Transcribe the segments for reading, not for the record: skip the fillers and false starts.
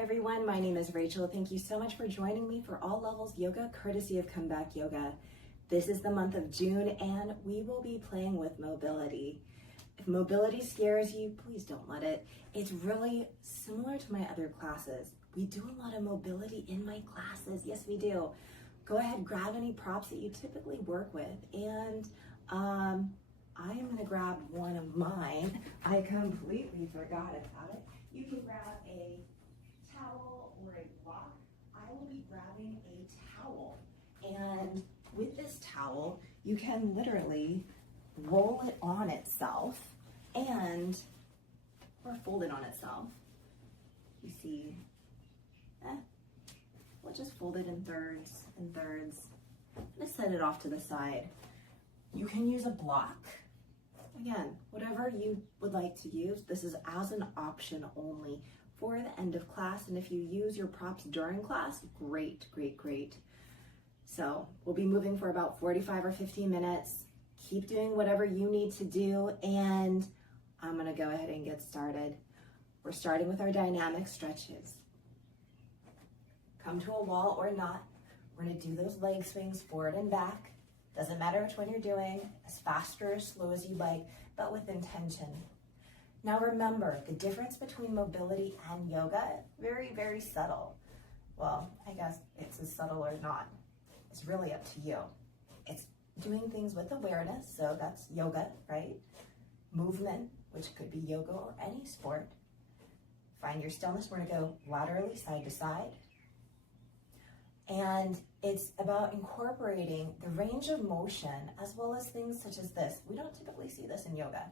Hi everyone, my name is Rachel. Thank you so much for joining me for All Levels Yoga, courtesy of Comeback Yoga. This is the month of June and we will be playing with mobility. If mobility scares you, please don't let it. It's really similar to my other classes. We do a lot of mobility in my classes. Yes, we do. Go ahead, grab any props that you typically work with. And I am gonna grab one of mine. I completely forgot about it. You can grab a towel or a block. I will be grabbing a towel. And with this towel, you can literally roll it on itself or fold it on itself. You see, we'll just fold it in thirds. I'm gonna set it off to the side. You can use a block. Again, whatever you would like to use. This is as an option only for the end of class. And if you use your props during class, great, great, great. So we'll be moving for about 45 or 15 minutes. Keep doing whatever you need to do. And I'm gonna go ahead and get started. We're starting with our dynamic stretches. Come to a wall or not. We're gonna do those leg swings forward and back. Doesn't matter which one you're doing, as fast or as slow as you like, but with intention. Now remember, the difference between mobility and yoga, very, very subtle. Well, I guess it's as subtle or not. It's really up to you. It's doing things with awareness, so that's yoga, right? Movement, which could be yoga or any sport. Find your stillness. We're gonna go laterally, side to side. And it's about incorporating the range of motion as well as things such as this. We don't typically see this in yoga.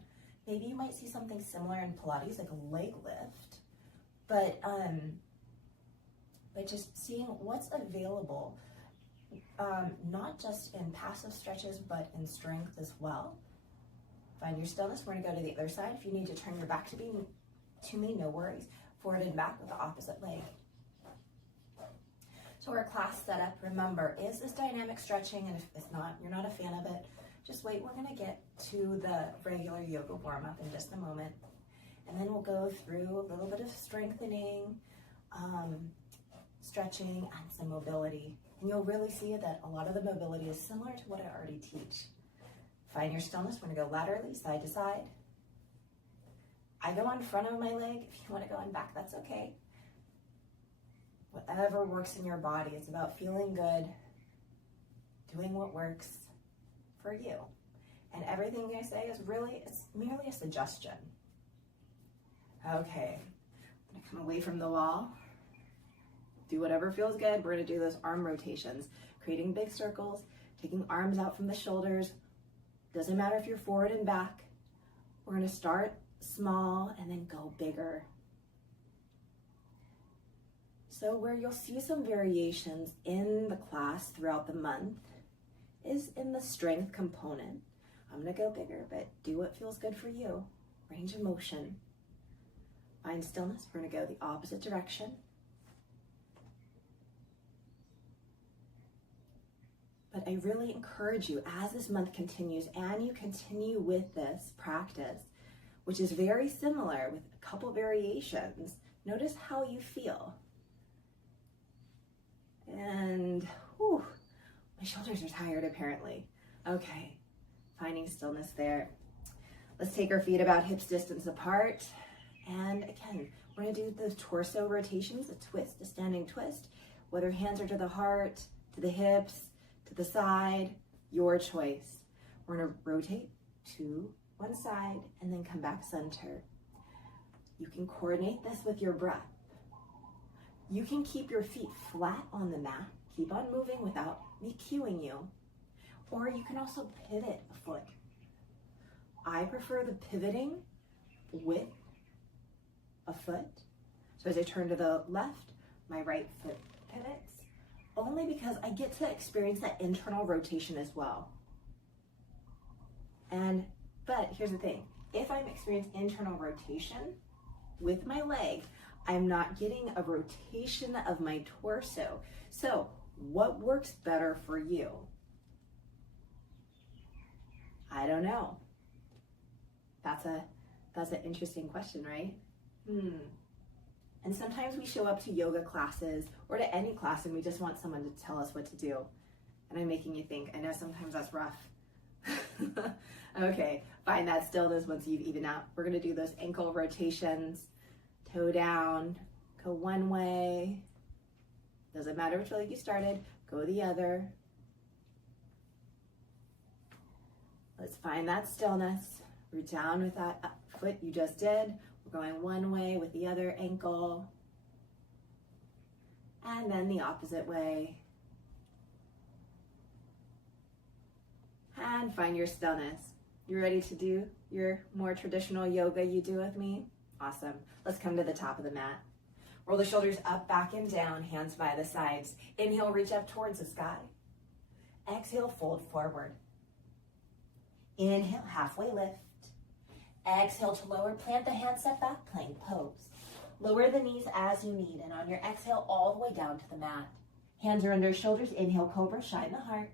Maybe you might see something similar in Pilates, like a leg lift, but just seeing what's available, not just in passive stretches, but in strength as well. Find your stillness. We're gonna go to the other side. If you need to turn your back to me, no worries. Forward and back with the opposite leg. So our class setup, remember, is this dynamic stretching, and if it's not, you're not a fan of it, just wait. We're gonna get to the regular yoga warm-up in just a moment. And then we'll go through a little bit of strengthening, stretching, and some mobility. And you'll really see that a lot of the mobility is similar to what I already teach. Find your stillness. We're gonna go laterally, side to side. I go on front of my leg. If you wanna go on back, that's okay. Whatever works in your body. It's about feeling good, doing what works for you. And everything I say is really, it's merely a suggestion. Okay, I'm gonna come away from the wall. Do whatever feels good. We're gonna do those arm rotations, creating big circles, taking arms out from the shoulders. Doesn't matter if you're forward and back. We're gonna start small and then go bigger. So where you'll see some variations in the class throughout the month is in the strength component. I'm gonna go bigger, but do what feels good for you. Range of motion. Find stillness. We're gonna go the opposite direction. But I really encourage you, as this month continues and you continue with this practice, which is very similar with a couple variations, notice how you feel. And whew, my shoulders are tired apparently. Okay, finding stillness there. Let's take our feet about hips distance apart. And again, we're gonna do the torso rotations, a twist, a standing twist. Whether hands are to the heart, to the hips, to the side, your choice. We're gonna rotate to one side and then come back center. You can coordinate this with your breath. You can keep your feet flat on the mat, keep on moving without me cueing you, or you can also pivot a foot. I prefer the pivoting with a foot. So as I turn to the left, my right foot pivots, only because I get to experience that internal rotation as well. But here's the thing, if I'm experiencing internal rotation with my leg, I'm not getting a rotation of my torso. So what works better for you? I don't know. That's an interesting question, right? And And sometimes we show up to yoga classes or to any class and we just want someone to tell us what to do. And I'm making you think. I know sometimes that's rough. Okay, find that stillness once you've evened out. We're gonna do those ankle rotations, toe down, go one way. Doesn't matter which leg you started, go the other. Let's find that stillness. Root down with that foot you just did. We're going one way with the other ankle. And then the opposite way. And find your stillness. You ready to do your more traditional yoga you do with me? Awesome. Let's come to the top of the mat. Roll the shoulders up, back, and down, hands by the sides. Inhale, reach up towards the sky. Exhale, fold forward. Inhale, halfway lift. Exhale to lower, plant the hands, step back, plank pose. Lower the knees as you need, and on your exhale, all the way down to the mat. Hands are under shoulders, inhale, cobra, shine the heart.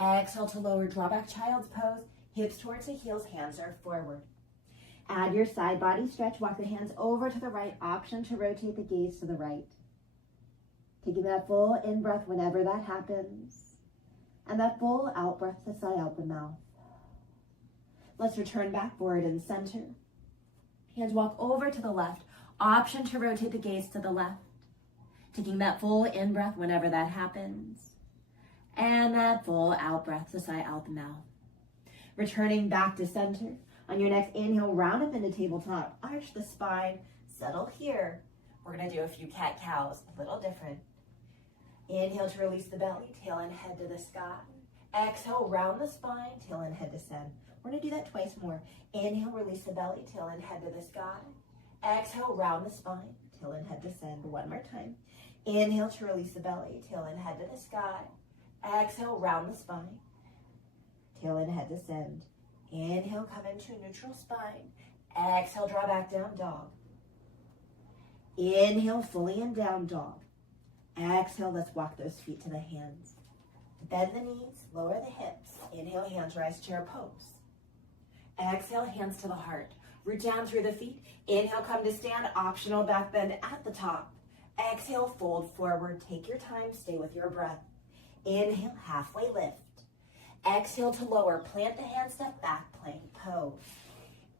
Exhale to lower, draw back, child's pose. Hips towards the heels, hands are forward. Add your side body stretch, walk the hands over to the right, option to rotate the gaze to the right. Taking that full in-breath whenever that happens, and that full out-breath to sigh out the mouth. Let's return back forward and center. Hands walk over to the left, option to rotate the gaze to the left. Taking that full in-breath whenever that happens, and that full out-breath to sigh out the mouth. Returning back to center. On your next inhale, round up into tabletop. Arch the spine. Settle here. We're going to do a few cat-cows. A little different. Inhale to release the belly. Tail and head to the sky. Exhale, round the spine. Tail and head descend. We're going to do that twice more. Inhale, release the belly. Tail and head to the sky. Exhale, round the spine. Tail and head descend. One more time. Inhale to release the belly. Tail and head to the sky. Exhale, round the spine. Tail and head descend. Inhale, come into a neutral spine. Exhale, draw back, down dog. Inhale, fully in down dog. Exhale, let's walk those feet to the hands. Bend the knees, lower the hips. Inhale, hands rise, chair pose. Exhale, hands to the heart. Root down through the feet. Inhale, come to stand, optional back bend at the top. Exhale, fold forward. Take your time, stay with your breath. Inhale, halfway lift. Exhale to lower, plant the hands, step back, plank pose.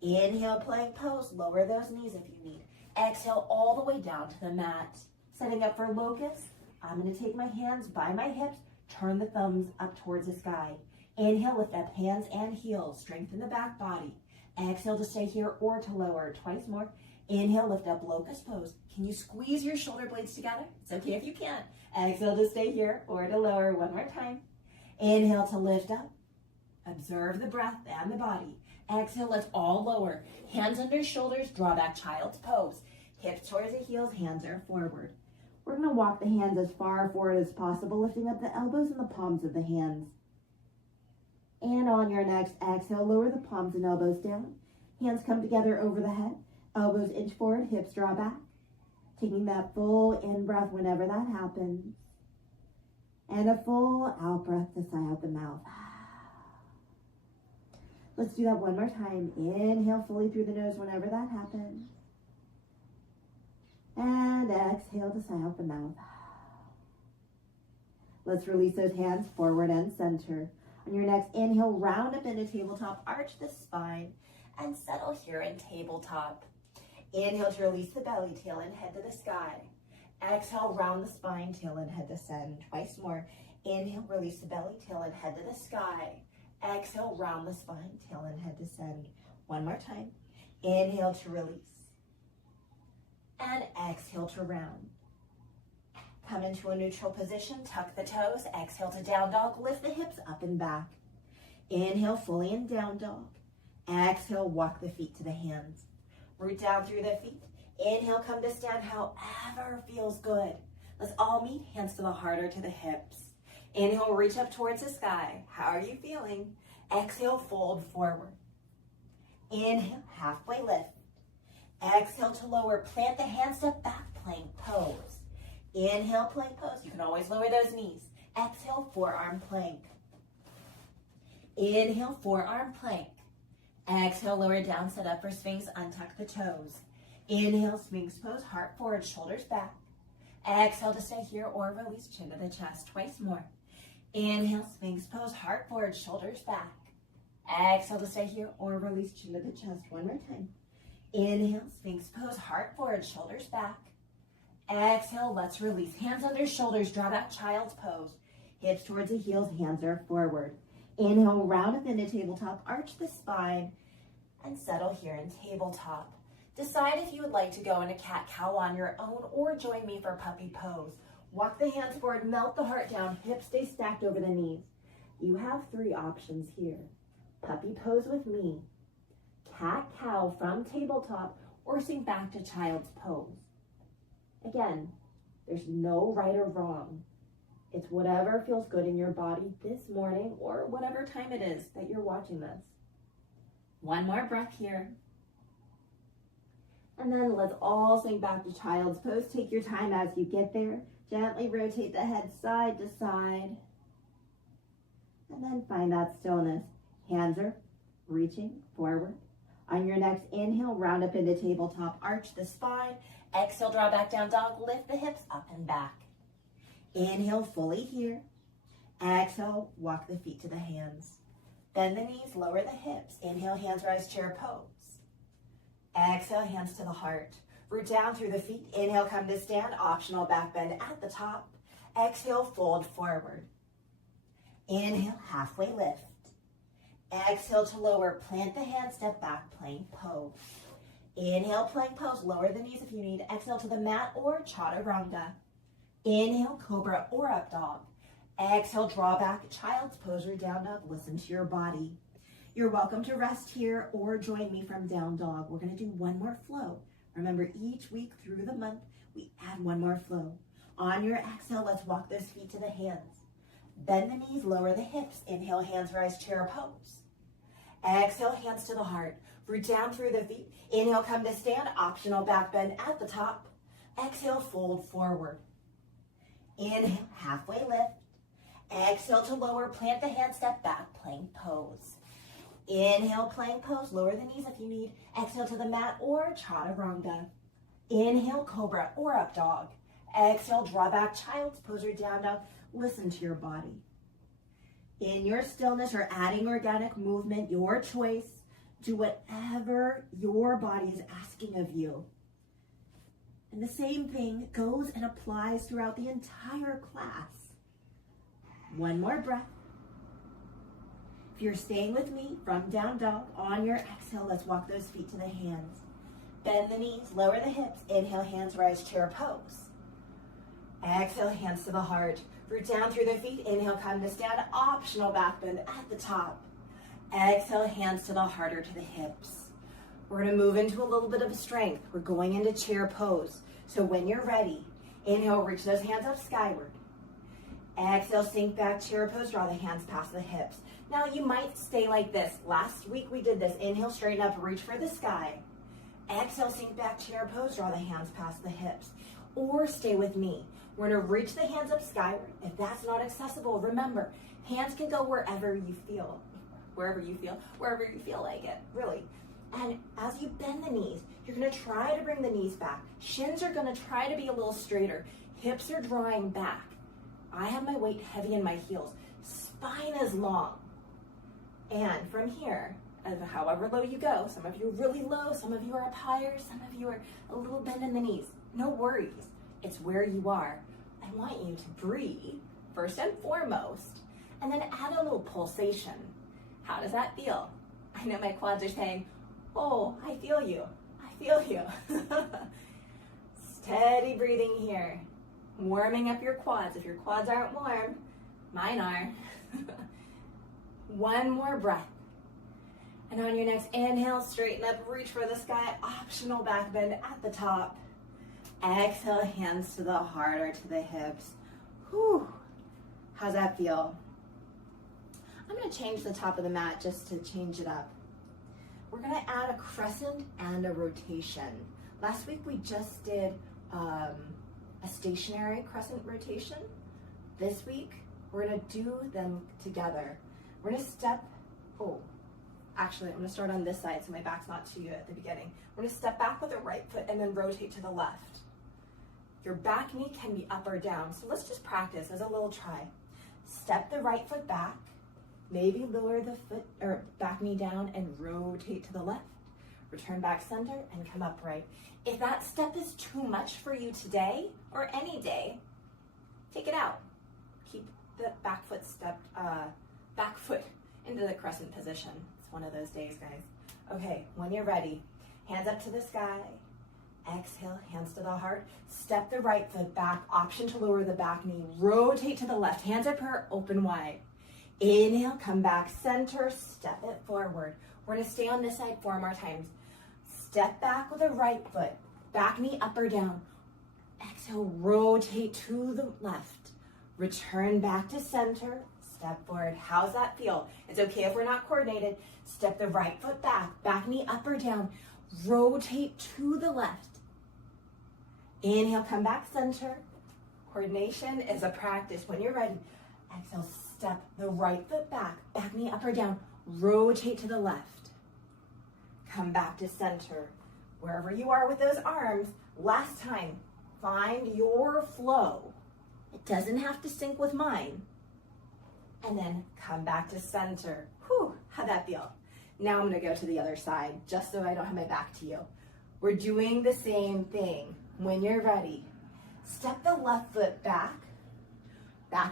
Inhale, plank pose, lower those knees if you need. Exhale all the way down to the mat. Setting up for locust, I'm gonna take my hands by my hips, turn the thumbs up towards the sky. Inhale, lift up hands and heels, strengthen the back body. Exhale to stay here or to lower, twice more. Inhale, lift up locust pose. Can you squeeze your shoulder blades together? It's okay if you can't. Exhale to stay here or to lower, one more time. Inhale to lift up. Observe the breath and the body. Exhale, let's all lower. Hands under shoulders, draw back, child's pose. Hips towards the heels, hands are forward. We're gonna walk the hands as far forward as possible, lifting up the elbows and the palms of the hands. And on your next exhale, lower the palms and elbows down. Hands come together over the head. Elbows inch forward, hips draw back. Taking that full in-breath whenever that happens. And a full out-breath to sigh out the mouth. Let's do that one more time. Inhale fully through the nose whenever that happens. And exhale to sigh out the mouth. Let's release those hands forward and center. On your next inhale, round up into tabletop, arch the spine, and settle here in tabletop. Inhale to release the belly, tail and head to the sky. Exhale, round the spine, tail and head descend. Twice more. Inhale, release the belly, tail and head to the sky. Exhale, round the spine, tail and head descend. One more time. Inhale to release. And exhale to round. Come into a neutral position, tuck the toes. Exhale to down dog, lift the hips up and back. Inhale, fully in down dog. Exhale, walk the feet to the hands. Root down through the feet. Inhale, come to stand, however feels good. Let's all meet, hands to the heart or to the hips. Inhale, reach up towards the sky. How are you feeling? Exhale, fold forward. Inhale, halfway lift. Exhale to lower, plant the hands, step back, plank pose. Inhale, plank pose. You can always lower those knees. Exhale, forearm plank. Inhale, forearm plank. Exhale, lower down, set up for Sphinx, untuck the toes. Inhale, Sphinx pose, heart forward, shoulders back. Exhale to stay here or release, chin to the chest, twice more. Inhale, Sphinx pose, heart forward, shoulders back. Exhale to stay here or release, chin to the chest, one more time. Inhale, Sphinx pose, heart forward, shoulders back. Exhale, let's release. Hands under shoulders, draw back, child's pose. Hips towards the heels, hands are forward. Inhale, round up into tabletop, arch the spine, and settle here in tabletop. Decide if you would like to go into cat-cow on your own or join me for puppy pose. Walk the hands forward, melt the heart down, hips stay stacked over the knees. You have 3 options here. Puppy pose with me, cat-cow from tabletop, or sink back to child's pose. Again, there's no right or wrong. It's whatever feels good in your body this morning or whatever time it is that you're watching this. One more breath here. And then let's all sink back to child's pose. Take your time as you get there. Gently rotate the head side to side. And then find that stillness. Hands are reaching forward. On your next inhale, round up into tabletop, arch the spine. Exhale, draw back down dog, lift the hips up and back. Inhale, fully here. Exhale, walk the feet to the hands. Bend the knees, lower the hips. Inhale, hands rise, chair pose. Exhale, hands to the heart. Root down through the feet. Inhale, come to stand. Optional back bend at the top. Exhale, fold forward. Inhale, halfway lift. Exhale to lower. Plant the hands, step back, plank pose. Inhale, plank pose. Lower the knees if you need. Exhale to the mat or chaturanga. Inhale, cobra or up dog. Exhale, draw back, child's pose or down dog. Listen to your body. You're welcome to rest here or join me from down dog. We're going to do one more flow. Remember, each week through the month, we add one more flow. On your exhale, let's walk those feet to the hands. Bend the knees, lower the hips. Inhale, hands rise, chair pose. Exhale, hands to the heart. Root down through the feet. Inhale, come to stand. Optional back bend at the top. Exhale, fold forward. Inhale, halfway lift. Exhale to lower, plant the hands, step back, plank pose. Inhale, plank pose, lower the knees if you need. Exhale to the mat or chaturanga. Inhale, cobra or up dog. Exhale, draw back, child's pose or down dog. Listen to your body. In your stillness or adding organic movement, your choice. Do whatever your body is asking of you. And the same thing goes and applies throughout the entire class. One more breath. If you're staying with me from down dog, on your exhale, let's walk those feet to the hands. Bend the knees, lower the hips. Inhale, hands rise, chair pose. Exhale, hands to the heart. Root down through the feet. Inhale, come to stand. Optional back bend at the top. Exhale, hands to the heart or to the hips. We're going to move into a little bit of strength. We're going into chair pose. So when you're ready, inhale, reach those hands up skyward. Exhale, sink back, chair pose, draw the hands past the hips. Now you might stay like this. Last week we did this. Inhale, straighten up, reach for the sky. Exhale, sink back, chair pose, draw the hands past the hips. Or stay with me. We're going to reach the hands up skyward. If that's not accessible, remember, hands can go wherever you feel like it, really. And as you bend the knees, you're going to try to bring the knees back. Shins are going to try to be a little straighter. Hips are drawing back. I have my weight heavy in my heels. Spine is long. And from here, however low you go, some of you are really low, some of you are up higher, some of you are a little bend in the knees. No worries. It's where you are. I want you to breathe, first and foremost, and then add a little pulsation. How does that feel? I know my quads are saying, oh, I feel you. I feel you. Steady breathing here. Warming up your quads. If your quads aren't warm, mine are. One more breath. And on your next inhale, straighten up, reach for the sky. Optional back bend at the top. Exhale, hands to the heart or to the hips. Whew. How's that feel? I'm going to change the top of the mat just to change it up. We're going to add a crescent and a rotation. Last week we just did a stationary crescent rotation. This week we're going to do them together. We're going to step, Actually, I'm gonna start on this side so my back's not to you at the beginning. We're gonna step back with the right foot and then rotate to the left. Your back knee can be up or down, so let's just practice as a little try. Step the right foot back, maybe lower the foot or back knee down and rotate to the left. Return back center and come upright. If that step is too much for you today or any day, take it out. Keep the back foot into the crescent position. It's one of those days, guys. Okay, when you're ready, hands up to the sky. Exhale, hands to the heart. Step the right foot back, option to lower the back knee. Rotate to the left, hands up here, open wide. Inhale, come back center, step it forward. We're gonna stay on this side 4 more times. Step back with the right foot, back knee up or down. Exhale, rotate to the left. Return back to center, step forward. How's that feel? It's okay if we're not coordinated. Step the right foot back knee up or down. Rotate to the left. Inhale, come back center. Coordination is a practice. When you're ready, exhale, step the right foot back knee up or down. Rotate to the left. Come back to center. Wherever you are with those arms, last time, find your flow. It doesn't have to sync with mine. And then come back to center. Whew, how'd that feel? Now I'm gonna go to the other side, just so I don't have my back to you. We're doing the same thing. When you're ready, step the left foot back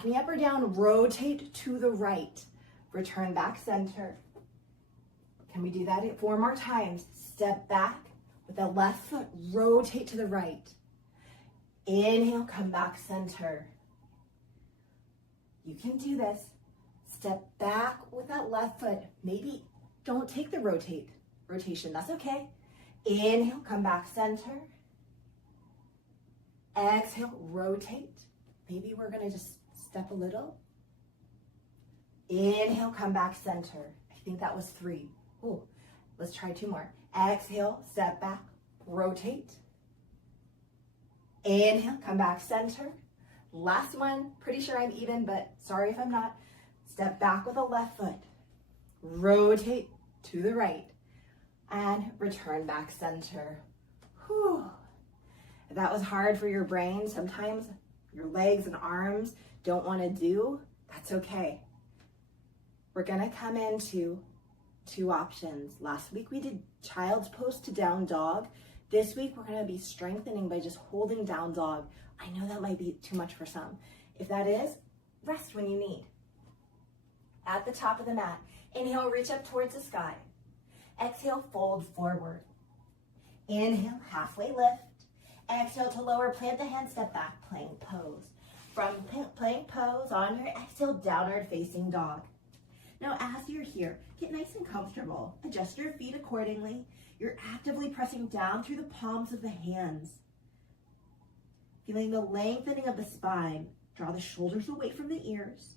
knee up or down, rotate to the right. Return back center. Can we do that 4 more times? Step back with the left foot, rotate to the right. Inhale, come back center. You can do this. Step back with that left foot. Maybe don't take the rotation, that's okay. Inhale, come back center. Exhale, rotate. Maybe we're gonna just step a little. Inhale, come back center. I think that was 3. Ooh, let's try 2 more. Exhale, step back, rotate. Inhale, come back center. Last one, pretty sure I'm even, but sorry if I'm not. Step back with the left foot. Rotate to the right. And return back center. Whew. If that was hard for your brain, sometimes your legs and arms don't want to do, that's okay. We're gonna come into 2 options. Last week we did child's pose to down dog. This week we're gonna be strengthening by just holding down dog. I know that might be too much for some. If that is, rest when you need. At the top of the mat, inhale, reach up towards the sky. Exhale, fold forward. Inhale, halfway lift. Exhale to lower, plant the hand, step back, plank pose. From plank pose, on your exhale, downward facing dog. Now as you're here, get nice and comfortable. Adjust your feet accordingly. You're actively pressing down through the palms of the hands. Feeling the lengthening of the spine. Draw the shoulders away from the ears.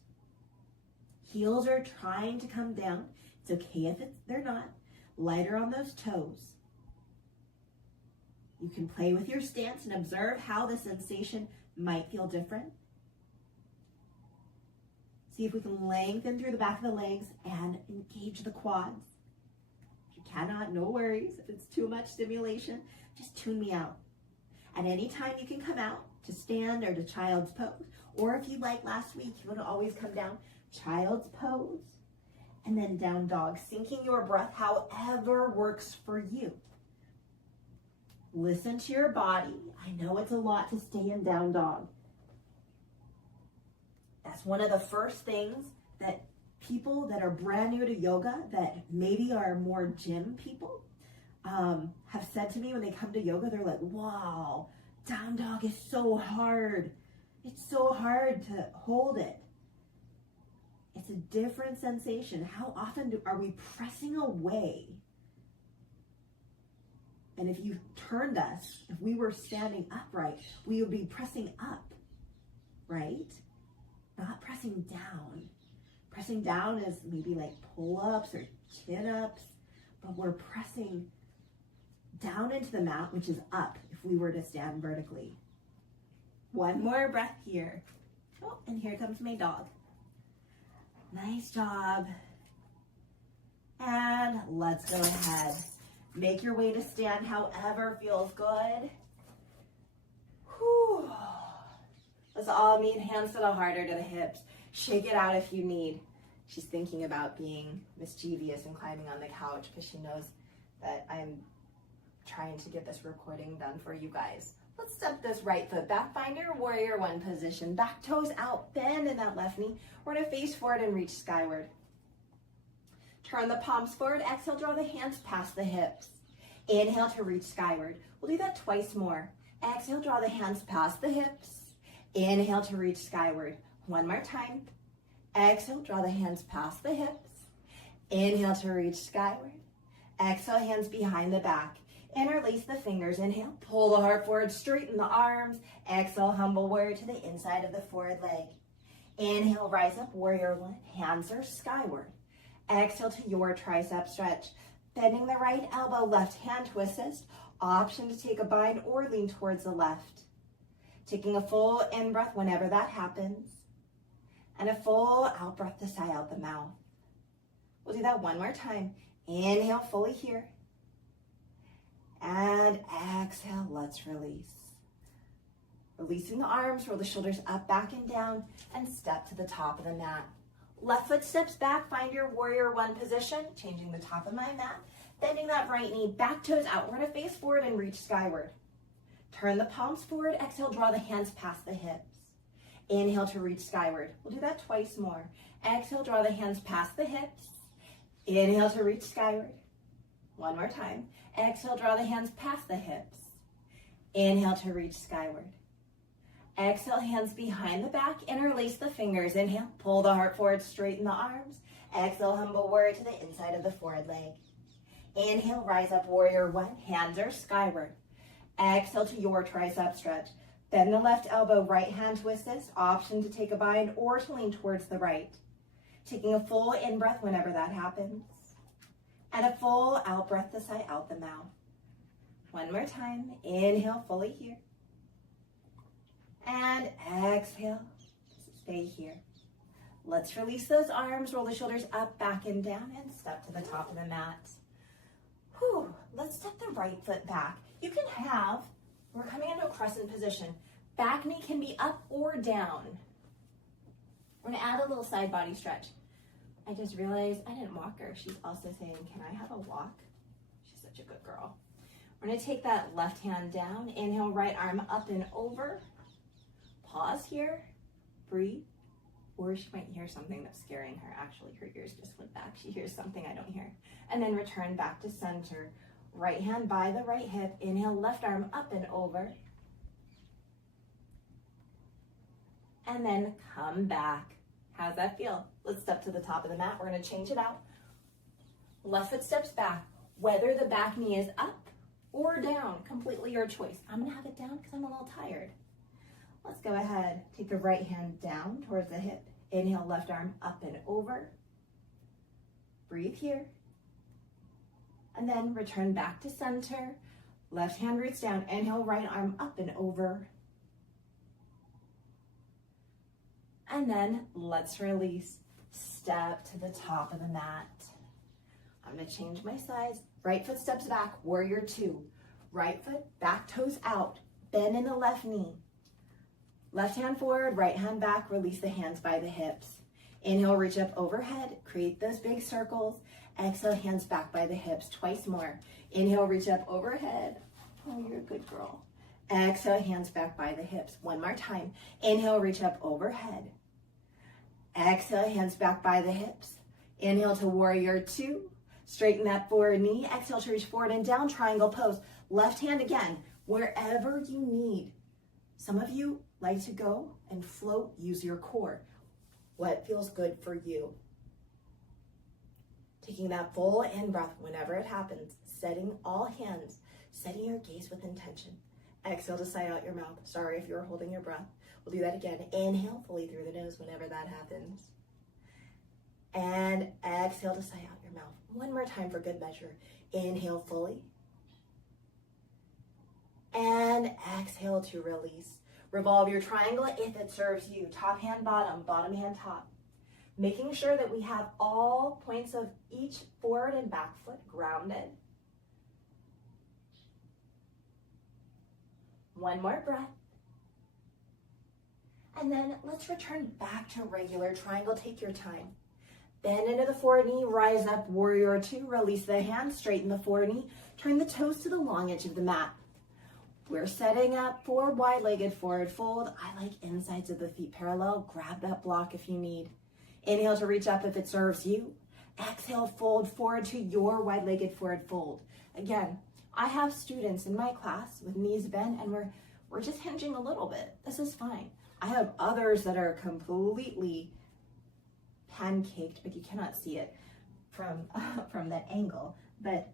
Heels are trying to come down. It's okay if they're not. Lighter on those toes. You can play with your stance and observe how the sensation might feel different. See if we can lengthen through the back of the legs and engage the quads. If you cannot, no worries. If it's too much stimulation, just tune me out. At any time you can come out to stand or to child's pose. Or if you like last week, you want to always come down, child's pose, and then down dog, syncing your breath however works for you. Listen to your body. I know it's a lot to stay in down dog. That's one of the first things that people that are brand new to yoga, that maybe are more gym people, have said to me when they come to yoga. They're like, wow, down dog is so hard. It's so hard to hold it. It's a different sensation. How often are we pressing away? And if you turned us, if we were standing upright, we would be pressing up, right? Not pressing down. Pressing down is maybe like pull-ups or chin-ups, but we're pressing down into the mat, which is up if we were to stand vertically. One more breath here. Oh, and here comes my dog. Nice job. And let's go ahead. Make your way to stand however feels good. Whew. Let's all meet hands to the heart or to the hips. Shake it out if you need. She's thinking about being mischievous and climbing on the couch because she knows that I'm trying to get this recording done for you guys. Let's step this right foot back, find your warrior one position. Back toes out, bend in that left knee. We're gonna face forward and reach skyward. Turn the palms forward, exhale, draw the hands past the hips. Inhale to reach skyward. We'll do that twice more. Exhale, draw the hands past the hips. Inhale to reach skyward. One more time. Exhale, draw the hands past the hips. Inhale to reach skyward. Exhale, hands behind the back. Interlace the fingers. Inhale, pull the heart forward, straighten the arms. Exhale, humble warrior to the inside of the forward leg. Inhale, rise up, warrior one. Hands are skyward. Exhale to your tricep stretch. Bending the right elbow, left hand to assist. Option to take a bind or lean towards the left. Taking a full in-breath whenever that happens. And a full out-breath to sigh out the mouth. We'll do that one more time. Inhale fully here. And exhale, let's release. Releasing the arms, roll the shoulders up, back, and down, and step to the top of the mat. Left foot steps back, find your warrior one position, changing the top of my mat. Bending that right knee, back toes out. We're gonna face forward and reach skyward. Turn the palms forward, exhale, draw the hands past the hips. Inhale to reach skyward. We'll do that twice more. Exhale, draw the hands past the hips. Inhale to reach skyward. One more time. Exhale, draw the hands past the hips. Inhale to reach skyward. Exhale, hands behind the back, interlace the fingers. Inhale, pull the heart forward, straighten the arms. Exhale, humble warrior to the inside of the forward leg. Inhale, rise up, warrior one. Hands are skyward. Exhale to your tricep stretch. Bend the left elbow, right hand to assist. Option to take a bind or to lean towards the right. Taking a full in-breath whenever that happens. And a full out-breath to sigh out the mouth. One more time. Inhale fully here. And exhale. Stay here. Let's release those arms. Roll the shoulders up, back, and down. And step to the top of the mat. Whew. Let's step the right foot back. You can have, we're coming into a crescent position. Back knee can be up or down. We're gonna add a little side body stretch. I just realized I didn't walk her. She's also saying, can I have a walk? She's such a good girl. We're gonna take that left hand down. Inhale, right arm up and over. Pause here, breathe. Or she might hear something that's scaring her. Actually, her ears just went back. She hears something I don't hear. And then return back to center. Right hand by the right hip. Inhale, left arm up and over. And then come back. How's that feel? Let's step to the top of the mat. We're gonna change it out. Left foot steps back. Whether the back knee is up or down, completely your choice. I'm gonna have it down because I'm a little tired. Let's go ahead. Take the right hand down towards the hip. Inhale, left arm up and over. Breathe here. And then return back to center. Left hand roots down. Inhale, right arm up and over. And then let's release. Step to the top of the mat. I'm gonna change my sides. Right foot steps back, warrior two. Right foot, back toes out. Bend in the left knee. Left hand forward, right hand back, release the hands by the hips. Inhale, reach up overhead, create those big circles. Exhale, hands back by the hips, twice more. Inhale, reach up overhead. Oh, you're a good girl. Exhale, hands back by the hips. One more time. Inhale, reach up overhead. Exhale, hands back by the hips. Inhale to warrior two. Straighten that forward knee. Exhale to reach forward and down, triangle pose. Left hand again, wherever you need. Some of you like to go and float, use your core. What feels good for you? Taking that full in-breath whenever it happens, setting all hands, setting your gaze with intention. Exhale to sigh out your mouth. Sorry if you're holding your breath. We'll do that again. Inhale fully through the nose whenever that happens. And exhale to sigh out your mouth. One more time for good measure. Inhale fully. And exhale to release. Revolve your triangle if it serves you. Top hand, bottom hand, top. Making sure that we have all points of each forward and back foot grounded. One more breath. And then let's return back to regular triangle. Take your time. Bend into the forward knee, rise up, warrior two, release the hands, straighten the forward knee, turn the toes to the long edge of the mat. We're setting up for wide-legged forward fold. I like insides of the feet parallel. Grab that block if you need. Inhale to reach up if it serves you. Exhale, fold forward to your wide-legged forward fold. Again, I have students in my class with knees bent and we're just hinging a little bit. This is fine. I have others that are completely pancaked, but you cannot see it from that angle. But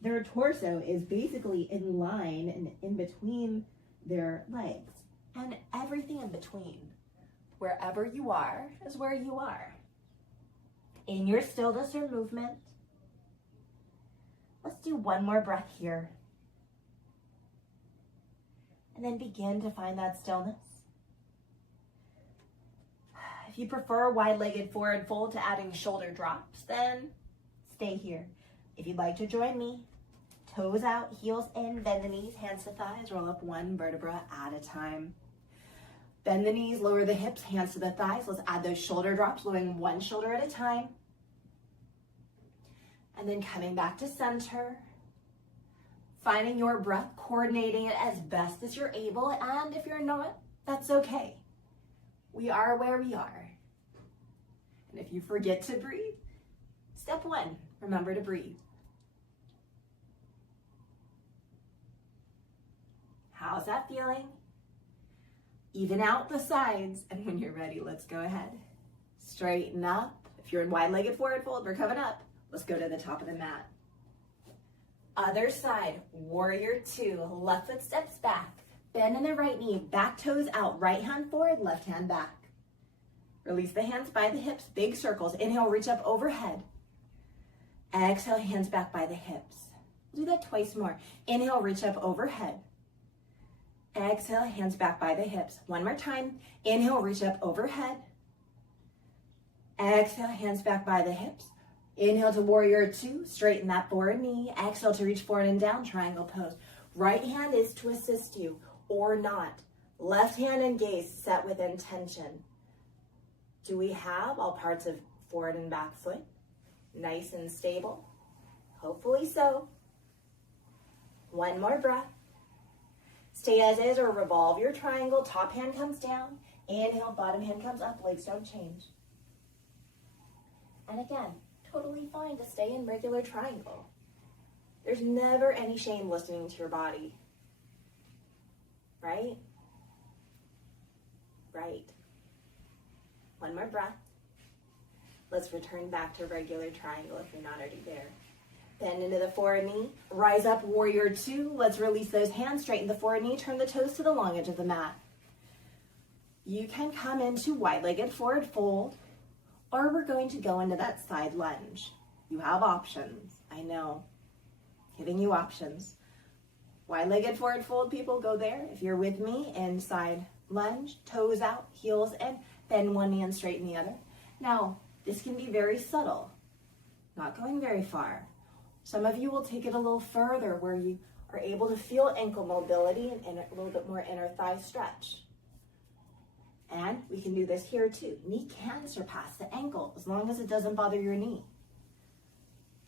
their torso is basically in line and in between their legs, and everything in between. Wherever you are is where you are. In your stillness or movement, let's do one more breath here. And then begin to find that stillness. If you prefer wide-legged forward fold to adding shoulder drops, then stay here. If you'd like to join me, toes out, heels in, bend the knees, hands to thighs, roll up one vertebra at a time. Bend the knees, lower the hips, hands to the thighs. Let's add those shoulder drops, lowering one shoulder at a time. And then coming back to center. Finding your breath, coordinating it as best as you're able. And if you're not, that's okay. We are where we are. And if you forget to breathe, step one, remember to breathe. How's that feeling? Even out the sides, and when you're ready, let's go ahead. Straighten up. If you're in wide-legged forward fold, we're coming up. Let's go to the top of the mat. Other side, warrior two. Left foot steps back. Bend in the right knee, back toes out. Right hand forward, left hand back. Release the hands by the hips, big circles. Inhale, reach up overhead. Exhale, hands back by the hips. Do that twice more. Inhale, reach up overhead. Exhale, hands back by the hips. One more time. Inhale, reach up overhead. Exhale, hands back by the hips. Inhale to warrior two, straighten that forward knee. Exhale to reach forward and down, triangle pose. Right hand is to assist you or not. Left hand and gaze set with intention. Do we have all parts of forward and back foot nice and stable? Hopefully so. One more breath. Stay as is or revolve your triangle. Top hand comes down. Inhale, bottom hand comes up. Legs don't change. And again, totally fine to stay in regular triangle. There's never any shame listening to your body. Right? Right. One more breath. Let's return back to regular triangle if you're not already there. Bend into the forward knee. Rise up, warrior two. Let's release those hands. Straighten the forward knee. Turn the toes to the long edge of the mat. You can come into wide-legged forward fold, or we're going to go into that side lunge. You have options. I know. Giving you options. Wide-legged forward fold, people, go there. If you're with me, in side lunge, toes out, heels in, bend one knee and straighten the other. Now, this can be very subtle, not going very far. Some of you will take it a little further where you are able to feel ankle mobility and a little bit more inner thigh stretch. And we can do this here too. Knee can surpass the ankle as long as it doesn't bother your knee.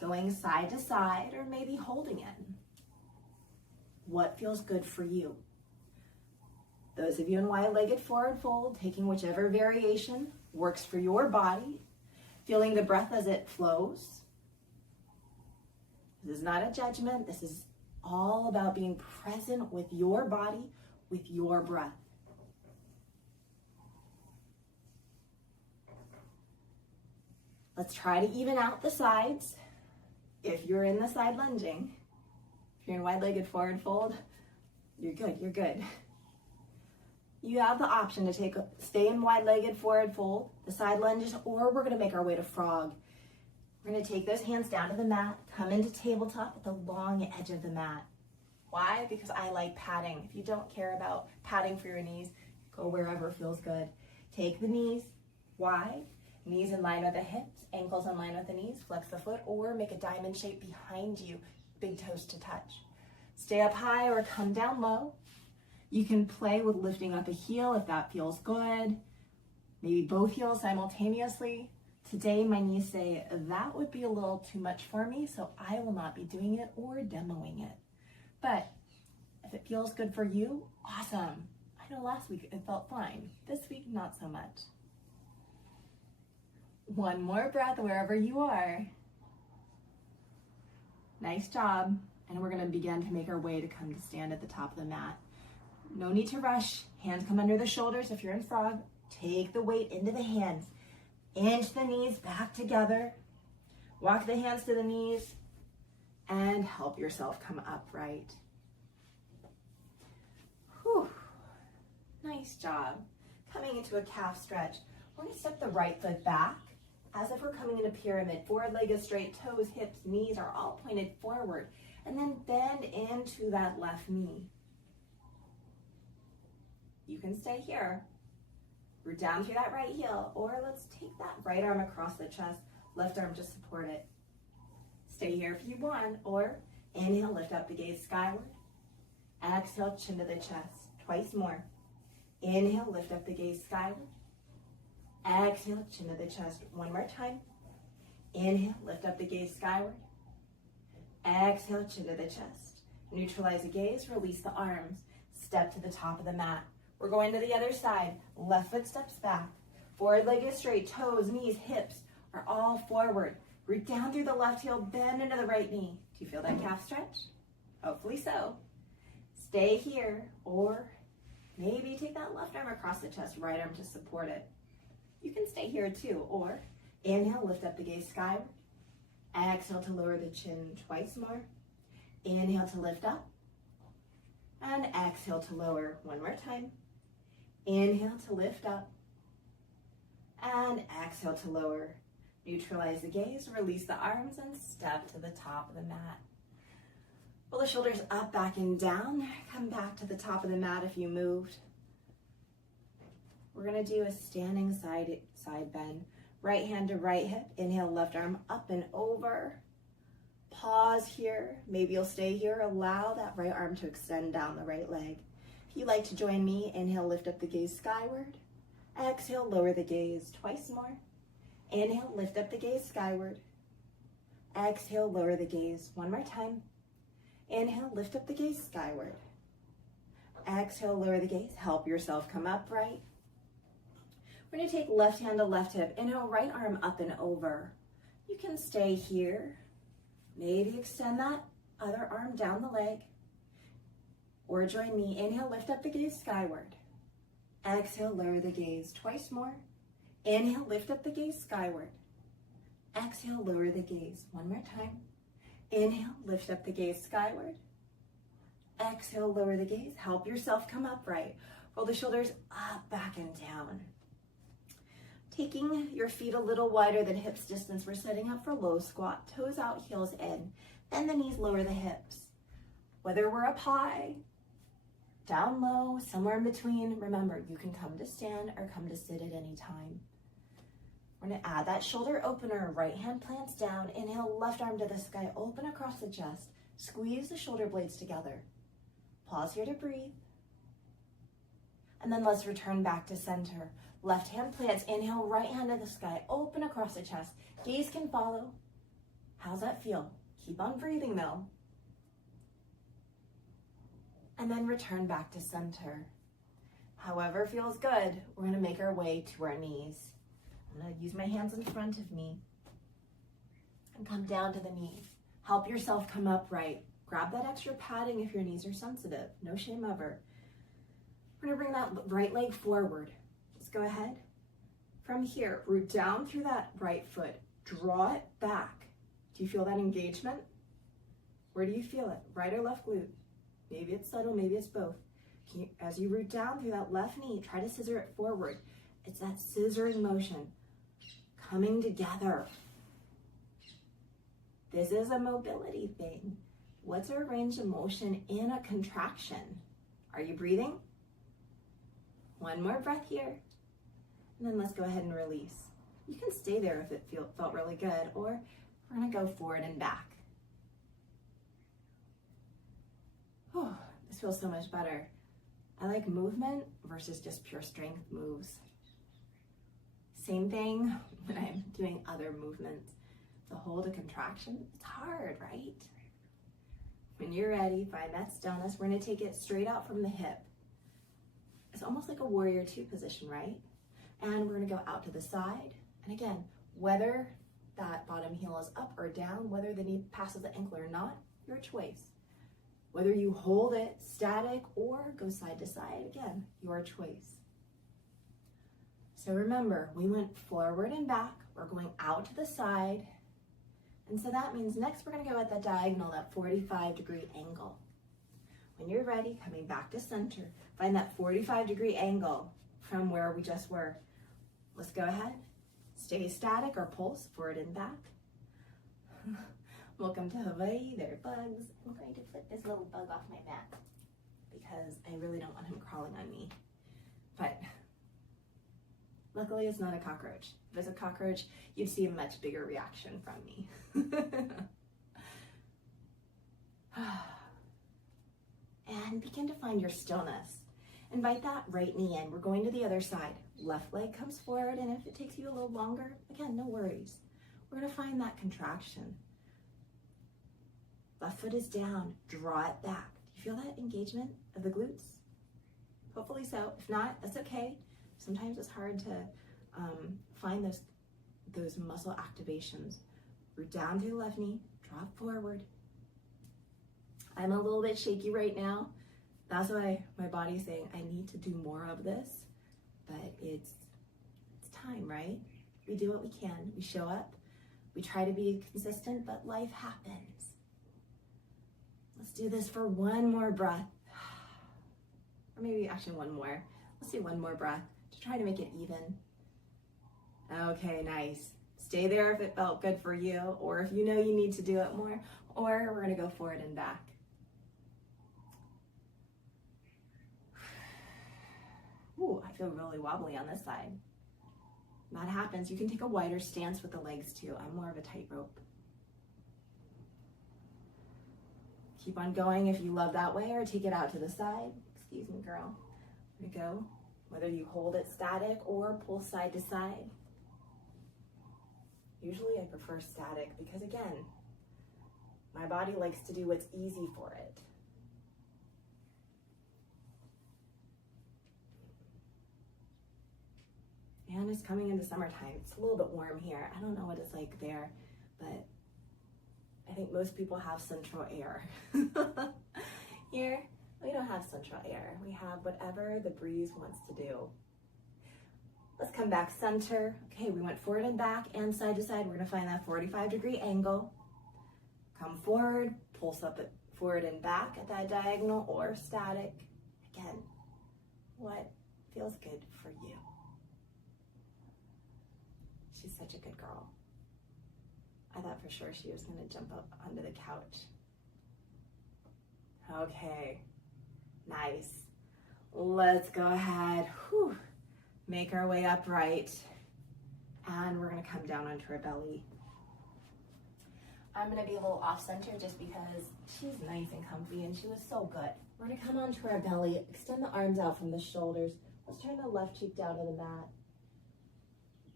Going side to side or maybe holding it. What feels good for you? Those of you in wide-legged forward fold, taking whichever variation works for your body, feeling the breath as it flows. This is not a judgment. This is all about being present with your body, with your breath. Let's try to even out the sides. If you're in the side lunging, if you're in wide-legged forward fold, you're good, you're good. You have the option to stay in wide-legged forward fold, the side lunges, or we're gonna make our way to frog. We're gonna take those hands down to the mat, come into tabletop at the long edge of the mat. Why? Because I like padding. If you don't care about padding for your knees, go wherever feels good. Take the knees wide, Knees in line with the hips, ankles in line with the knees, flex the foot, or make a diamond shape behind you, big toes to touch. Stay up high or come down low. You can play with lifting up a heel if that feels good. Maybe both heels simultaneously. Today, my knees say that would be a little too much for me, so I will not be doing it or demoing it. But if it feels good for you, awesome. I know last week it felt fine. This week, not so much. One more breath wherever you are. Nice job. And we're going to begin to make our way to come to stand at the top of the mat. No need to rush. Hands come under the shoulders if you're in frog. Take the weight into the hands. Inch the knees back together. Walk the hands to the knees and help yourself come upright. Whew. Nice job. Coming into a calf stretch. We're going to step the right foot back as if we're coming in a pyramid. Forward leg is straight, toes, hips, knees are all pointed forward. And then bend into that left knee. You can stay here. Root down through that right heel, or let's take that right arm across the chest, left arm to support it. Stay here if you want, or inhale, lift up the gaze skyward. Exhale, chin to the chest, twice more. Inhale, lift up the gaze skyward. Exhale, chin to the chest, one more time. Inhale, lift up the gaze skyward. Exhale, chin to the chest. Neutralize the gaze, release the arms. Step to the top of the mat. We're going to the other side. Left foot steps back. Forward leg is straight. Toes, knees, hips are all forward. Root down through the left heel, bend into the right knee. Do you feel that calf stretch? Hopefully so. Stay here, or maybe take that left arm across the chest, right arm to support it. You can stay here too, or inhale, lift up the gaze skyward. Exhale to lower the chin twice more. Inhale to lift up. And exhale to lower one more time. Inhale to lift up. And exhale to lower. Neutralize the gaze, release the arms, and step to the top of the mat. Pull the shoulders up, back, and down. Come back to the top of the mat if you moved. We're going to do a standing side bend. Right hand to right hip. Inhale, left arm up and over. Pause here. Maybe you'll stay here. Allow that right arm to extend down the right leg. If you'd like to join me, inhale, lift up the gaze skyward. Exhale, lower the gaze twice more. Inhale, lift up the gaze skyward. Exhale, lower the gaze one more time. Inhale, lift up the gaze skyward. Exhale, lower the gaze. Help yourself come upright. We're going to take left hand to left hip. Inhale, right arm up and over. You can stay here. Maybe extend that other arm down the leg. Or join me. Inhale, lift up the gaze skyward. Exhale, lower the gaze twice more. Inhale, lift up the gaze skyward. Exhale, lower the gaze one more time. Inhale, lift up the gaze skyward. Exhale, lower the gaze. Help yourself come upright. Roll the shoulders up, back, and down. Taking your feet a little wider than hips distance, we're setting up for low squat. Toes out, heels in. Bend the knees, lower the hips. Whether we're up high, down low, somewhere in between, remember, you can come to stand or come to sit at any time. We're going to add that shoulder opener. Right hand plants down. Inhale, left arm to the sky. Open across the chest. Squeeze the shoulder blades together. Pause here to breathe. And then let's return back to center. Left hand plants. Inhale, right hand to the sky. Open across the chest. Gaze can follow. How's that feel? Keep on breathing though. And then return back to center. However feels good, we're going to make our way to our knees. I'm going to use my hands in front of me and come down to the knees. Help yourself come upright. Grab that extra padding if your knees are sensitive. No shame ever. We're going to bring that right leg forward. Just go ahead. From here, root down through that right foot. Draw it back. Do you feel that engagement? Where do you feel it? Right or left glute? Maybe it's subtle, maybe it's both. As you root down through that left knee, try to scissor it forward. It's that scissoring motion. Coming together. This is a mobility thing. What's our range of motion in a contraction? Are you breathing? One more breath here. And then let's go ahead and release. You can stay there if it felt really good, or we're gonna go forward and back. Oh, this feels so much better. I like movement versus just pure strength moves. Same thing when I'm doing other movements. To hold a contraction, it's hard, right? When you're ready, find that stillness. We're gonna take it straight out from the hip. It's almost like a warrior two position, right? And we're gonna go out to the side. And again, whether that bottom heel is up or down, whether the knee passes the ankle or not, your choice. Whether you hold it static or go side to side, again, your choice. So remember, we went forward and back. We're going out to the side. And so that means next we're gonna go at that diagonal, that 45-degree angle. When you're ready, coming back to center, find that 45-degree angle from where we just were. Let's go ahead. Stay static or pulse forward and back. Welcome to Hawaii. There are bugs. I'm going to put this little bug off my mat because I really don't want him crawling on me. But luckily it's not a cockroach. If it's a cockroach, you'd see a much bigger reaction from me. And begin to find your stillness. Invite that right knee in. We're going to the other side. Left leg comes forward, and if it takes you a little longer, again, no worries. We're gonna find that contraction. Left foot is down, draw it back. Do you feel that engagement of the glutes? Hopefully so. If not, that's okay. Sometimes it's hard to find those muscle activations. Root down through the left knee, drop forward. I'm a little bit shaky right now. That's why my body's saying I need to do more of this, but it's time, right? We do what we can. We show up. We try to be consistent, but life happens. Let's do this for one more breath. Or maybe actually one more. Let's do one more breath to try to make it even. Okay, nice. Stay there if it felt good for you, or if you know you need to do it more, or we're gonna go forward and back. Ooh, I feel really wobbly on this side. That happens. You can take a wider stance with the legs too. I'm more of a tightrope. Keep on going if you love that way, or take it out to the side. Excuse me, girl. Here we go. Whether you hold it static or pull side to side. Usually I prefer static because, again, my body likes to do what's easy for it. And it's coming into summertime. It's a little bit warm here. I don't know what it's like there, but I think most people have central air. Here, we don't have central air. We have whatever the breeze wants to do. Let's come back center. Okay, we went forward and back and side to side. We're gonna find that 45-degree angle. Come forward, pulse up it forward and back at that diagonal or static. Again, what feels good for you? She's such a good girl. I thought for sure she was gonna jump up onto the couch. Okay, nice. Let's go ahead. Whew. Make our way upright, and we're gonna come down onto our belly. I'm gonna be a little off center just because she's nice and comfy and she was so good. We're gonna come onto our belly, extend the arms out from the shoulders. Let's turn the left cheek down to the mat.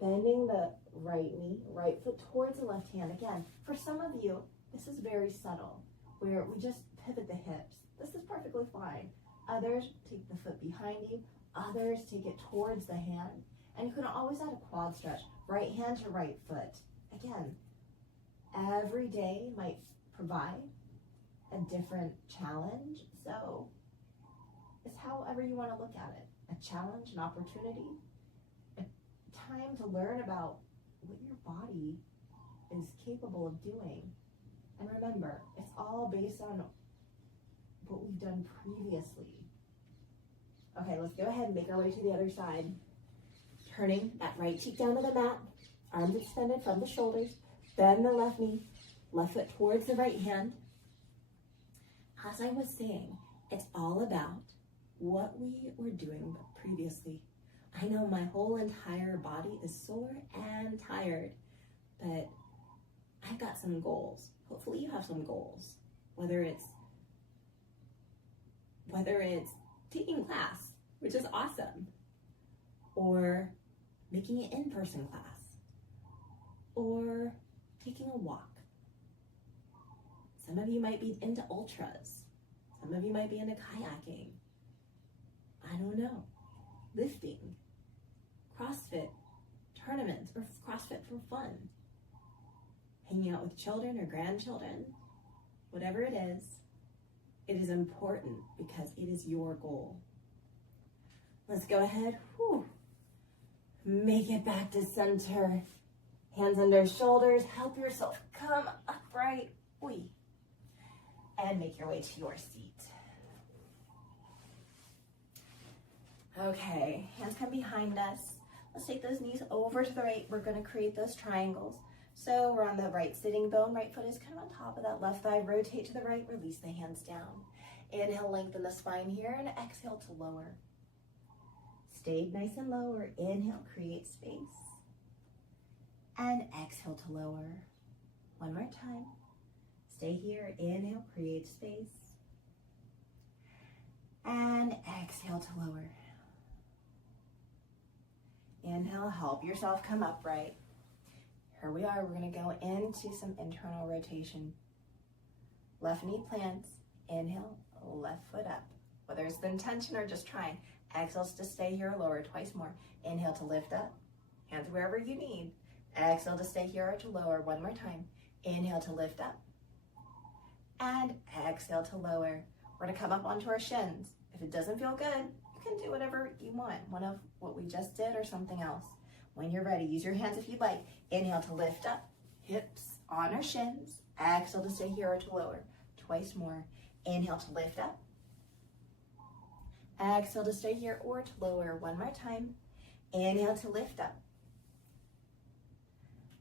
Bending the right knee, right foot towards the left hand. Again, for some of you, this is very subtle, where we just pivot the hips. This is perfectly fine. Others take the foot behind you. Others take it towards the hand. And you can always add a quad stretch, right hand to right foot. Again, every day might provide a different challenge. So it's however you want to look at it. A challenge, an opportunity, a time to learn about what your body is capable of doing. And remember, it's all based on what we've done previously. Okay, let's go ahead and make our way to the other side. Turning that right cheek down to the mat, arms extended from the shoulders, bend the left knee, left foot towards the right hand. As I was saying, it's all about what we were doing previously. I know my whole entire body is sore and tired, but I've got some goals. Hopefully you have some goals, whether it's taking class, which is awesome, or making an in-person class, or taking a walk. Some of you might be into ultras. Some of you might be into kayaking. I don't know. Lifting, CrossFit tournaments, or CrossFit for fun. Hanging out with children or grandchildren, whatever it is important because it is your goal. Let's go ahead. Make it back to center. Hands under shoulders. Help yourself come upright. And make your way to your seat. Okay, hands come behind us. Let's take those knees over to the right. We're going to create those triangles. So we're on the right sitting bone. Right foot is kind of on top of that left thigh. Rotate to the right. Release the hands down. Inhale, lengthen the spine here, and exhale to lower. Stay nice and lower. Inhale, create space. And exhale to lower. One more time. Stay here. Inhale, create space. And exhale to lower. Inhale, help yourself come upright. Here we are. We're going to go into some internal rotation. Left knee plants. Inhale, left foot up. Whether it's the intention or just trying. Exhale to stay here or lower. Twice more. Inhale to lift up. Hands wherever you need. Exhale to stay here or to lower. One more time. Inhale to lift up. And exhale to lower. We're going to come up onto our shins. If it doesn't feel good, you can do whatever you want. One of what we just did or something else. When you're ready, use your hands if you'd like. Inhale to lift up. Hips on our shins. Exhale to stay here or to lower. Twice more. Inhale to lift up. Exhale to stay here or to lower. One more time. Inhale to lift up.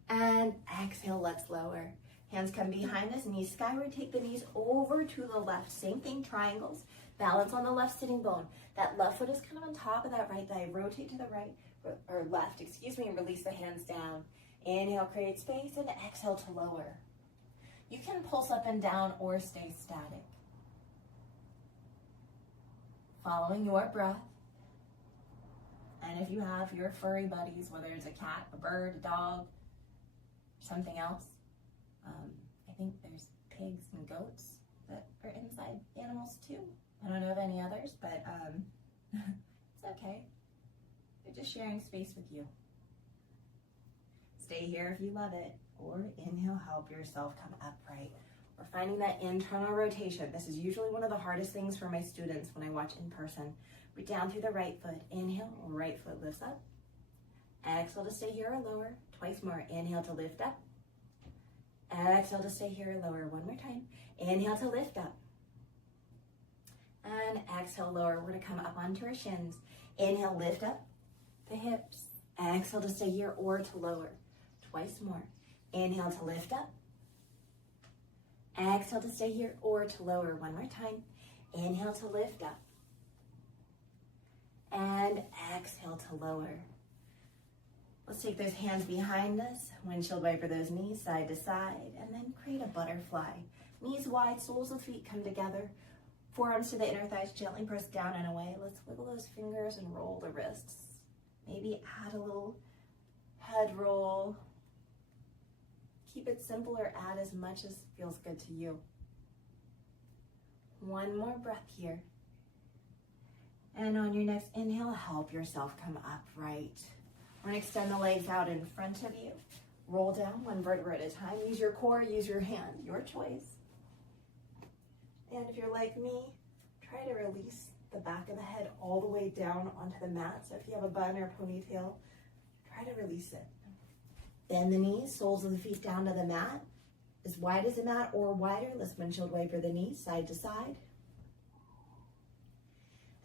And exhale, let's lower. Hands come behind us, knees skyward. Take the knees over to the left. Same thing, triangles. Balance on the left sitting bone. That left foot is kind of on top of that right thigh. Rotate to the right, or left, and release the hands down. Inhale, create space, and exhale to lower. You can pulse up and down or stay static. Following your breath. And if you have your furry buddies, whether it's a cat, a bird, a dog, something else, I think there's pigs and goats that are inside animals too. I don't know of any others, but it's okay. They're just sharing space with you. Stay here if you love it, or inhale, help yourself come upright. We're finding that internal rotation. This is usually one of the hardest things for my students when I watch in person. Breathe down through the right foot. Inhale, right foot lifts up. Exhale to stay here or lower. Twice more. Inhale to lift up. Exhale to stay here or lower. One more time. Inhale to lift up. And exhale, lower. We're going to come up onto our shins. Inhale, lift up the hips. Exhale to stay here or to lower. Twice more. Inhale to lift up. Exhale to stay here or to lower. One more time. Inhale to lift up. And exhale to lower. Let's take those hands behind us. Windshield wiper those knees side to side. And then create a butterfly. Knees wide, soles of feet come together. Forearms to the inner thighs, gently press down and away. Let's wiggle those fingers and roll the wrists. Maybe add a little head roll. Keep it simple or add as much as feels good to you. One more breath here. And on your next inhale, help yourself come upright. We're going to extend the legs out in front of you. Roll down one vertebra at a time. Use your core, use your hand, your choice. And if you're like me, try to release the back of the head all the way down onto the mat. So if you have a bun or a ponytail, try to release it. Bend the knees, soles of the feet down to the mat. As wide as the mat or wider. Let's windshield wiper the knees side to side.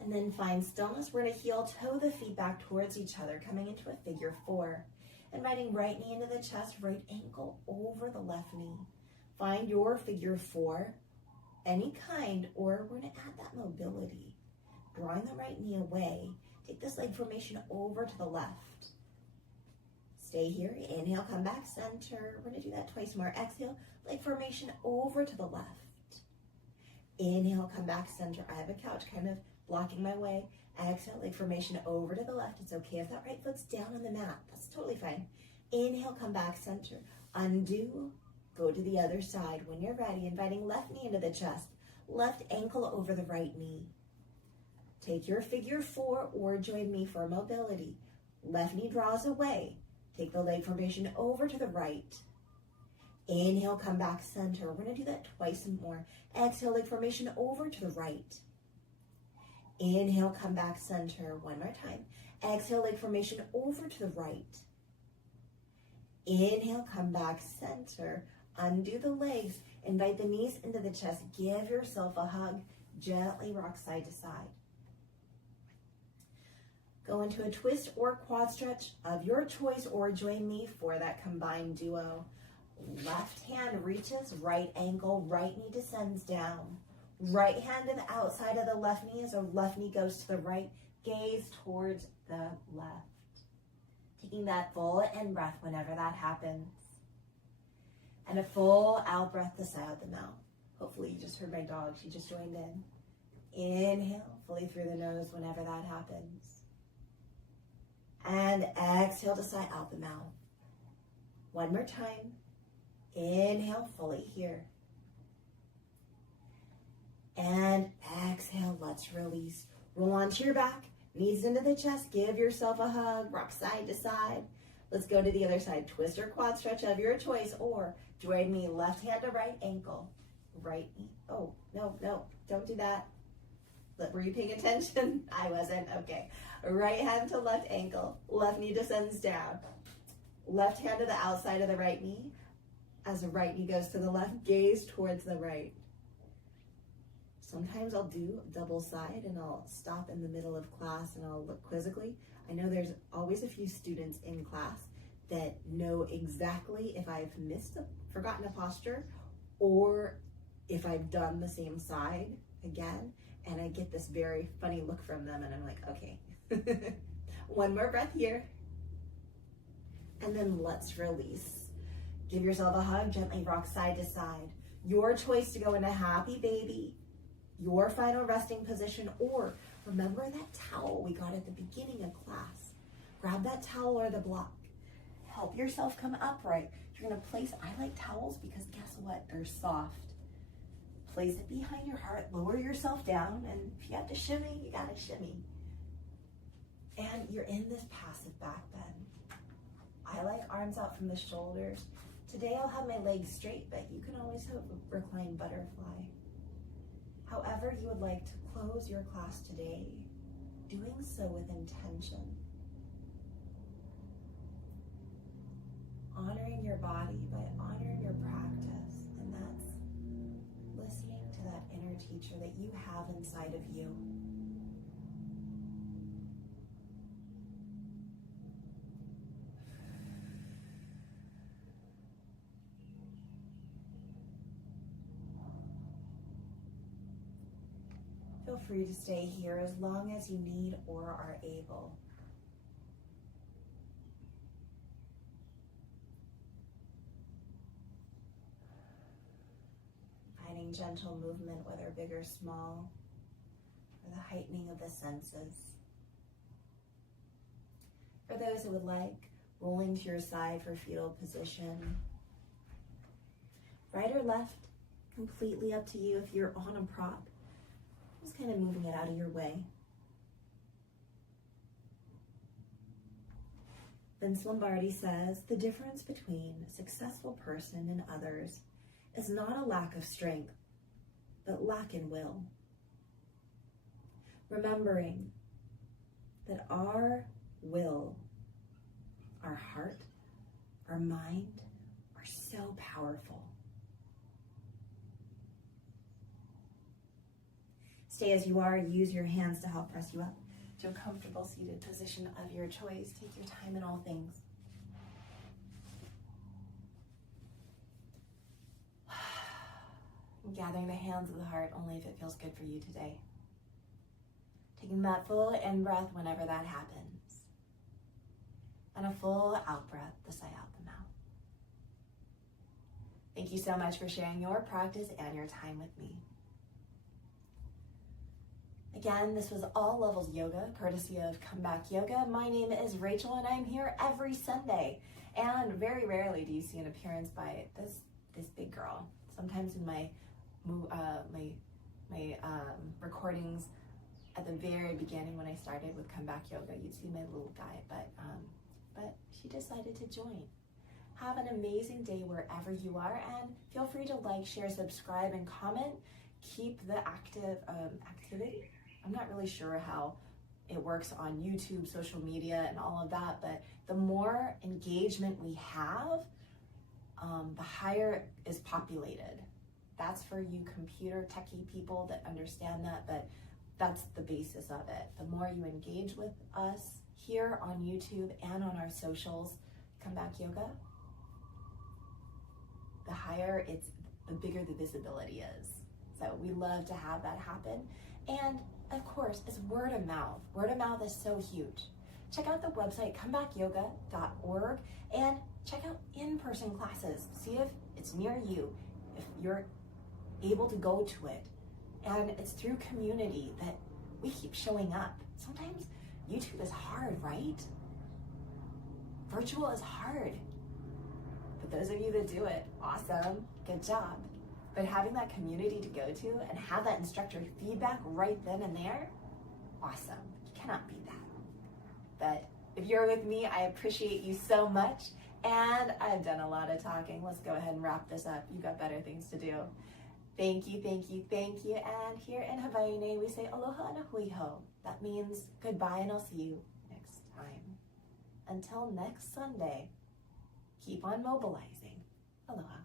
And then find stillness. We're going to heel toe the feet back towards each other, coming into a figure four. Inviting right knee into the chest, right ankle over the left knee. Find your figure four, any kind, or we're going to add that mobility. Drawing the right knee away, Take this leg formation over to the left. Stay here. Inhale, come back center. We're going to do that twice more. Exhale, leg formation over to the left. Inhale, come back center. I have a couch kind of blocking my way. Exhale, leg formation over to the left. It's okay if that right foot's down on the mat. That's totally fine. Inhale, come back center. Undo. Go to the other side. When you're ready, inviting left knee into the chest. Left ankle over the right knee. Take your figure 4 or join me for mobility. Left knee draws away. Take the leg formation over to the right. Inhale, come back center. We're going to do that twice and more. Exhale, leg formation over to the right. Inhale, come back center. One more time. Exhale, leg formation over to the right. Inhale, come back center. Undo the legs. Invite the knees into the chest. Give yourself a hug. Gently rock side to side. Go into a twist or quad stretch of your choice, or join me for that combined duo. Left hand reaches, right ankle, right knee descends down. Right hand to the outside of the left knee as the left knee goes to the right. Gaze towards the left. Taking that full in breath whenever that happens. And a full out breath to out the mouth. Hopefully you just heard my dog. She just joined in. Inhale fully through the nose whenever that happens. And exhale to sigh out the mouth. One more time. Inhale fully here. And exhale, let's release. Roll onto your back, knees into the chest, give yourself a hug, rock side to side. Let's go to the other side. Twist or quad stretch of your choice, or join me, left hand to right ankle, right knee. Oh, no, don't do that. Were you paying attention? I wasn't. Okay. Right hand to left ankle. Left knee descends down. Left hand to the outside of the right knee. As the right knee goes to the left, gaze towards the right. Sometimes I'll do double side and I'll stop in the middle of class and I'll look quizzically. I know there's always a few students in class that know exactly if I've forgotten a posture, or if I've done the same side again. And I get this very funny look from them, and I'm like, okay. One more breath here. And then let's release. Give yourself a hug, gently rock side to side. Your choice to go into happy baby, your final resting position, or remember that towel we got at the beginning of class. Grab that towel or the block. Help yourself come upright. You're gonna place, I like towels because guess what? They're soft. Place it behind your heart, lower yourself down, and if you have to shimmy, you gotta shimmy. And you're in this passive back bend. I like arms out from the shoulders. Today I'll have my legs straight, but you can always have a reclined butterfly. However you would like to close your class today, doing so with intention. Honoring your body by honoring your practice, and that's listening to that inner teacher that you have inside of you. Feel free to stay here as long as you need or are able. Finding gentle movement, whether big or small, or the heightening of the senses. For those who would like, rolling to your side for fetal position. Right or left, completely up to you. If you're on a prop, just kind of moving it out of your way. Vince Lombardi says, the difference between a successful person and others is not a lack of strength, but lack in will. Remembering that our will, our heart, our mind are so powerful. Stay as you are. Use your hands to help press you up to a comfortable seated position of your choice. Take your time in all things. Gathering the hands of the heart only if it feels good for you today. Taking that full in breath whenever that happens. And a full out breath to sigh out the mouth. Thank you so much for sharing your practice and your time with me. Again, this was All Levels Yoga, courtesy of Comeback Yoga. My name is Rachel, and I'm here every Sunday. And very rarely do you see an appearance by this big girl. Sometimes in my recordings at the very beginning when I started with Comeback Yoga, you'd see my little guy, but she decided to join. Have an amazing day wherever you are, and feel free to like, share, subscribe, and comment. Keep the activity. I'm not really sure how it works on YouTube, social media, and all of that, but the more engagement we have, the higher is populated. That's for you computer techie people that understand that, but that's the basis of it. The more you engage with us here on YouTube and on our socials, Comeback Yoga, the higher the bigger the visibility is. So we love to have that happen. And of course, it's word of mouth. Word of mouth is so huge. Check out the website, comebackyoga.org, and check out in-person classes. See if it's near you, if you're able to go to it. And it's through community that we keep showing up. Sometimes YouTube is hard, right? Virtual is hard. But those of you that do it, awesome, good job. But having that community to go to and have that instructor feedback right then and there, awesome. You cannot beat that. But if you're with me, I appreciate you so much. And I've done a lot of talking. Let's go ahead and wrap this up. You've got better things to do. Thank you, thank you, thank you. And here in Hawaii, we say aloha and a hui ho. That means goodbye, and I'll see you next time. Until next Sunday, keep on mobilizing. Aloha.